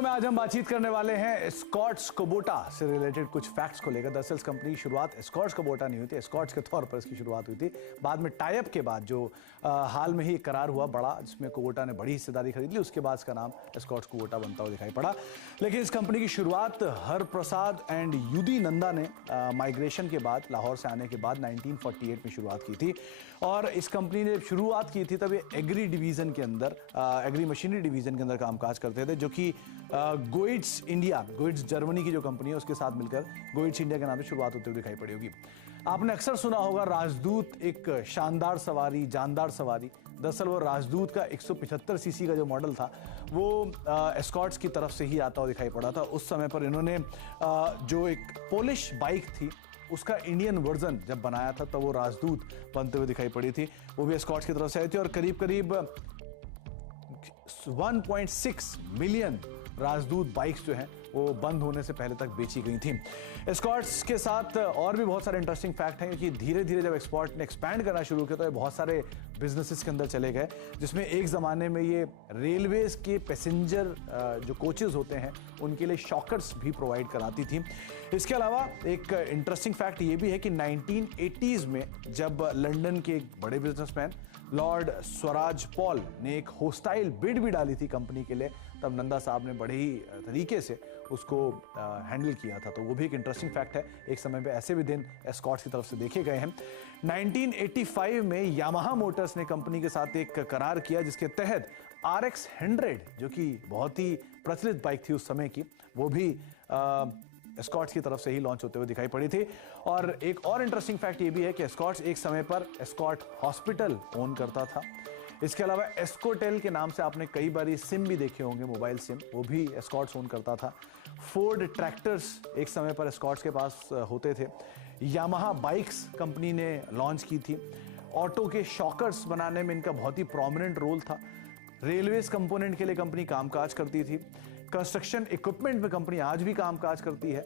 Show में आज हम बातचीत करने वाले हैं एस्कॉर्ट्स कुबोटा से रिलेटेड कुछ फैक्ट्स को लेकर। दरअसल कंपनी की शुरुआत एस्कॉर्ट्स कुबोटा नहीं हुई थी, एस्कॉर्ट्स के तौर पर इसकी शुरुआत हुई थी। बाद में टाई अप के बाद जो हाल में ही करार हुआ बड़ा, जिसमें कुबोटा ने बड़ी हिस्सेदारी खरीद ली, उसके बाद इसका नाम एस्कॉर्ट्स कुबोटा बनता हुआ दिखाई पड़ा। लेकिन इस कंपनी की शुरुआत हरप्रसाद एंड युदी नंदा ने माइग्रेशन के बाद, लाहौर से आने के बाद 1948 में शुरुआत की थी। और इस कंपनी ने शुरुआत की थी तब ये एग्री डिवीजन के अंदर, एग्री मशीनरी डिवीजन के अंदर कामकाज करते थे, जो कि गोइट्स इंडिया, गोइट्स जर्मनी की जो कंपनी है उसके साथ मिलकर गोइट्स इंडिया के नाम से शुरुआत होते हुए दिखाई पड़ी होगी। आपने अक्सर सुना होगा राजदूत एक शानदार सवारी, जानदार सवारी। दरअसल वो राजदूत का 175 सीसी का जो मॉडल था वो एस्कॉर्ट्स की तरफ से ही आता हुआ दिखाई पड़ा था। उस समय पर इन्होंने जो एक पोलिश बाइक थी उसका इंडियन वर्जन जब बनाया था तब वो राजदूत बनते हुए दिखाई पड़ी थी, वो भी एस्कॉर्ट्स की तरफ से आई थी। और करीब करीब 1.6 मिलियन राजदूत बाइक्स जो हैं वो बंद होने से पहले तक बेची गई थी। एस्कॉर्ट्स के साथ और भी बहुत सारे इंटरेस्टिंग फैक्ट हैं कि धीरे धीरे जब एक्सपोर्ट ने एक्सपैंड करना शुरू किया तो ये बहुत सारे बिजनेसेस के अंदर चले गए, जिसमें एक ज़माने में ये रेलवेज के पैसेंजर जो कोचेज़ होते हैं उनके लिए शॉकर्स भी प्रोवाइड कराती थी। इसके अलावा एक इंटरेस्टिंग फैक्ट ये भी है कि 1980s में जब लंदन के एक बड़े बिजनेसमैन लॉर्ड स्वराज पॉल ने एक होस्टाइल बिड भी डाली थी कंपनी के लिए, तब नंदा साहब ने बड़े ही तरीके से उसको हैंडल किया था। तो वो भी एक इंटरेस्टिंग फैक्ट है। एक समय पे ऐसे भी दिन एस्कॉर्ट्स की तरफ से देखे गए हैं। 1985 में यामाहा मोटर्स ने कंपनी के साथ एक करार किया जिसके तहत RX 100, जो कि बहुत ही प्रचलित बाइक थी उस समय की, वो भी एस्कॉर्ट्स की तरफ से ही लॉन्च होते हुए दिखाई पड़ी थी। और एक और इंटरेस्टिंग फैक्ट ये भी है कि एस्कॉर्ट्स एक समय पर एस्कॉर्ट हॉस्पिटल ओन करता था। इसके अलावा एस्कोटेल के नाम से आपने कई बार सिम भी देखे होंगे, मोबाइल सिम, वो भी एस्कॉर्ट्स ओन करता था। फोर्ड ट्रैक्टर्स एक समय पर एस्कॉर्ट्स के पास होते थे। यामाहा बाइक्स कंपनी ने लॉन्च की थी। ऑटो के शॉकर्स बनाने में इनका बहुत ही प्रोमिनेंट रोल था। रेलवेज कंपोनेंट के लिए कंपनी कामकाज करती थी। कंस्ट्रक्शन इक्विपमेंट में कंपनी आज भी कामकाज करती है।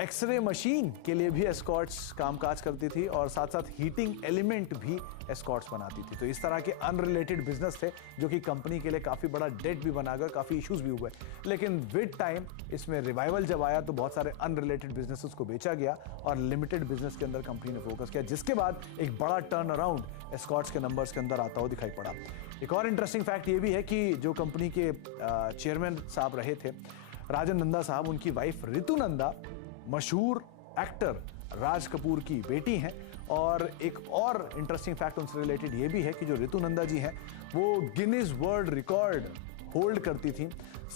एक्सरे मशीन के लिए भी एस्कॉर्ट्स कामकाज करती थी और साथ साथ हीटिंग एलिमेंट भी एस्कॉर्ट्स बनाती थी। तो इस तरह के अनरिलेटेड बिजनेस थे जो कि कंपनी के लिए काफ़ी बड़ा डेट भी बना गया, काफ़ी इश्यूज भी हुए। लेकिन विद टाइम इसमें रिवाइवल जब आया तो बहुत सारे अनरिलेटेड बिजनेसेस को बेचा गया और लिमिटेड बिजनेस के अंदर कंपनी ने फोकस किया, जिसके बाद एक बड़ा टर्न अराउंड एस्कॉर्ट्स के नंबर्स के अंदर आता हुआ दिखाई पड़ा। एक और इंटरेस्टिंग फैक्ट ये भी है कि जो कंपनी के चेयरमैन साहब रहे थे राजन नंदा साहब, उनकी वाइफ रितु नंदा मशहूर एक्टर राज कपूर की बेटी हैं। और एक और इंटरेस्टिंग फैक्ट उनसे रिलेटेड ये भी है कि जो रितु नंदा जी हैं वो गिनीज वर्ल्ड रिकॉर्ड होल्ड करती थी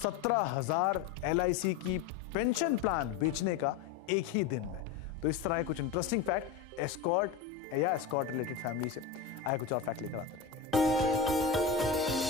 17,000 LIC की पेंशन प्लान बेचने का एक ही दिन में। तो इस तरह के कुछ इंटरेस्टिंग फैक्ट एस्कॉर्ट या एस्कॉर्ट रिलेटेड फैमिली से आए। कुछ और फैक्ट लेकर आते रहेंगे।